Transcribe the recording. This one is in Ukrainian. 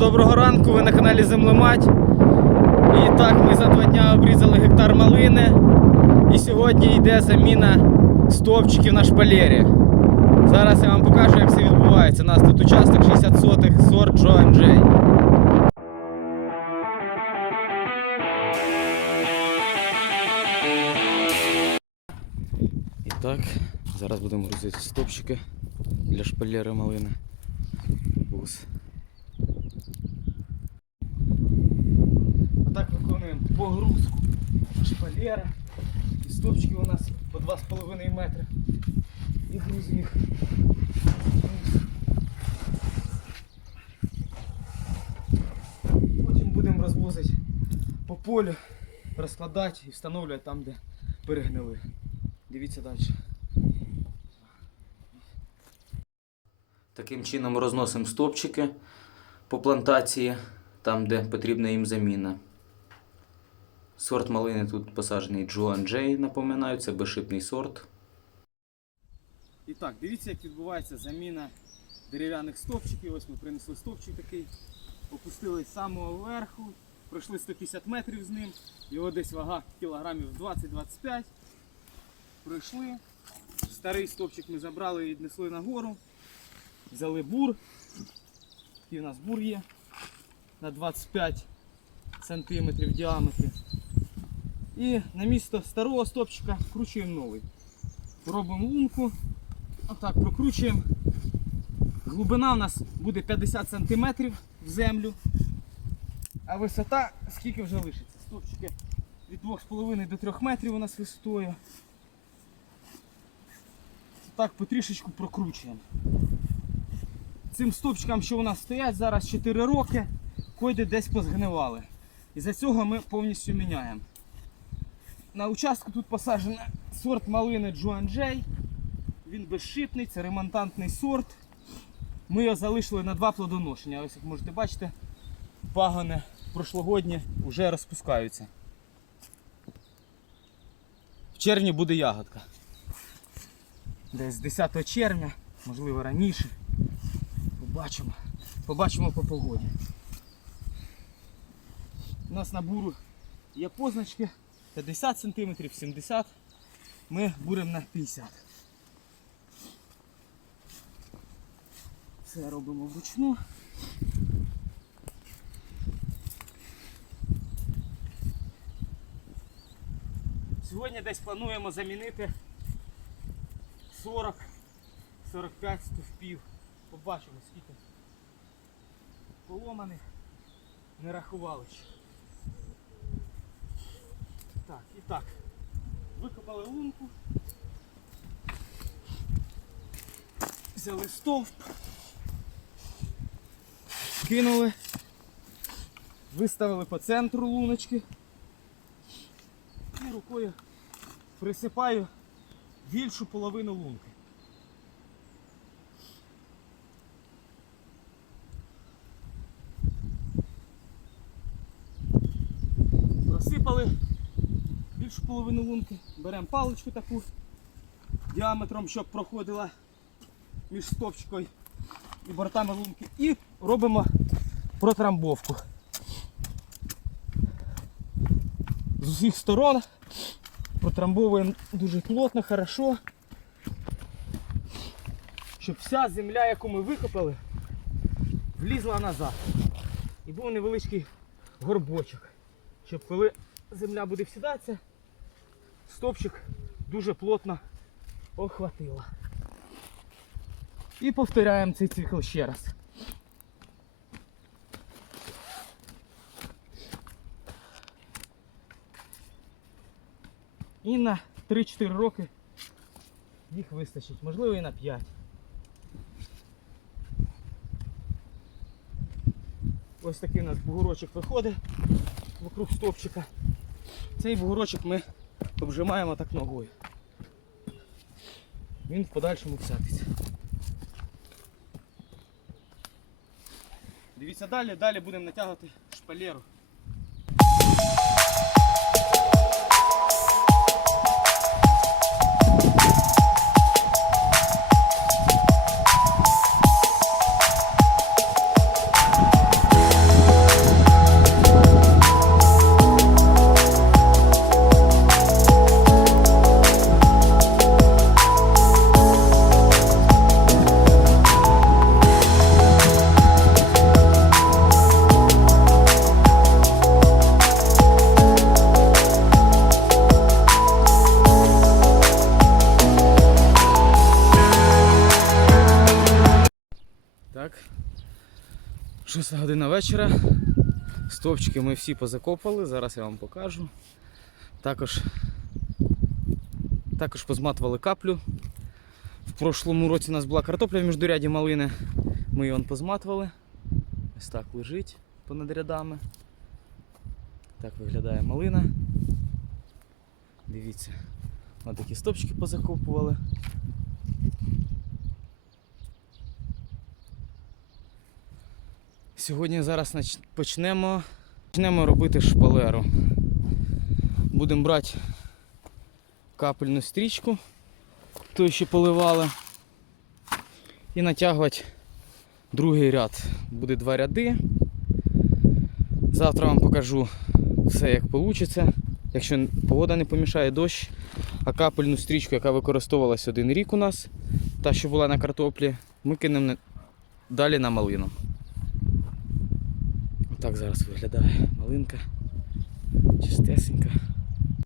доброго ранку, ви на каналі Землемать. І так, ми за два дня обрізали гектар малини. І сьогодні йде заміна стовпчиків на шпалері. Зараз я вам покажу, як це відбувається. У нас тут участок 60 сотих, сорт Joan J. І так, зараз будемо грузити стовпчики для шпалери малини. Бус. Отак виконуємо погрузку шпалера. І стовпчики у нас по 2,5 метри. І грузимо їх. Потім будемо розвозити по полю, розкладати і встановлювати там, де перегнили. Дивіться далі. Таким чином розносимо стовпчики по плантації, там, де потрібна їм заміна. Сорт малини тут посаджений Джоан Джей, напоминаю, це безшипний сорт. І так, дивіться, як відбувається заміна дерев'яних стовпчиків. Ось ми принесли стовпчик такий, опустили з самого верху, пройшли 150 метрів з ним, його десь вага кілограмів 20-25. Пройшли. Старий стовпчик ми забрали і віднесли нагору. Взяли бур. Такий у нас бур є на 25 сантиметрів діаметрі. І на місто старого стовпчика вкручуємо новий. Робимо лунку, отак прокручуємо. Глибина у нас буде 50 сантиметрів в землю. А висота скільки вже лишиться? Стовпчики від 2,5 до 3 метрів у нас висотою. Так потрішечку прокручуємо. Цим стовпчикам, що у нас стоять зараз 4 роки, койде десь позгнивали. І за цього ми повністю міняємо. На участку тут посаджений сорт малини J. Він безшипний, це ремонтантний сорт. Ми його залишили на два плодоношення. Ось як можете бачити, пагони прошлогодні вже розпускаються. В червні буде ягодка. Десь 10 червня, можливо раніше. Побачимо. Побачимо по погоді. У нас на буру є позначки 50 см, 70 Ми буримо на 50. Це робимо вручну. Сьогодні десь плануємо замінити 40-45 стовпів. Побачимо скільки поломаних не рахували ще. Так, і так. Викопали лунку. Взяли стовп. Кинули. Виставили по центру луночки. І рукою присипаю більшу половину лунки. 2,5 лунки. Беремо паличку таку діаметром, щоб проходила між стовпчиком і бортами лунки. І робимо протрамбовку. З усіх сторон протрамбовуємо дуже плотно, хорошо, щоб вся земля, яку ми викопали, влізла назад. І був невеличкий горбочок, щоб коли земля буде всідатися, стопчик дуже плотно охватила. І повторяємо цей цикл ще раз. І на 3-4 роки їх вистачить, можливо і на 5. Ось такий у нас бугорочок виходить вокруг стопчика. Цей бугорочок ми обжимаємо так ногою. Він в подальшому всятиться. Дивіться далі, далі будемо натягувати шпалеру. Шоста година вечора. Стовпчики ми всі позакопали, зараз я вам покажу. Також, також позматували каплю. В прошлому році у нас була картопля в міждуряді малини. Ми її позматували. Ось так лежить понад рядами. Так виглядає малина. Дивіться, ось такі стопчики позакопували. Сьогодні зараз почнемо, почнемо робити шпалеру. Будемо брати капельну стрічку, ту що поливали, і натягувати другий ряд. Буде два ряди. Завтра вам покажу все як вийде. Якщо погода не помішає дощ, а капельну стрічку, яка використовувалась один рік у нас, та що була на картоплі, ми кинемо далі на малину. Отак зараз виглядає малинка. Чистесенька.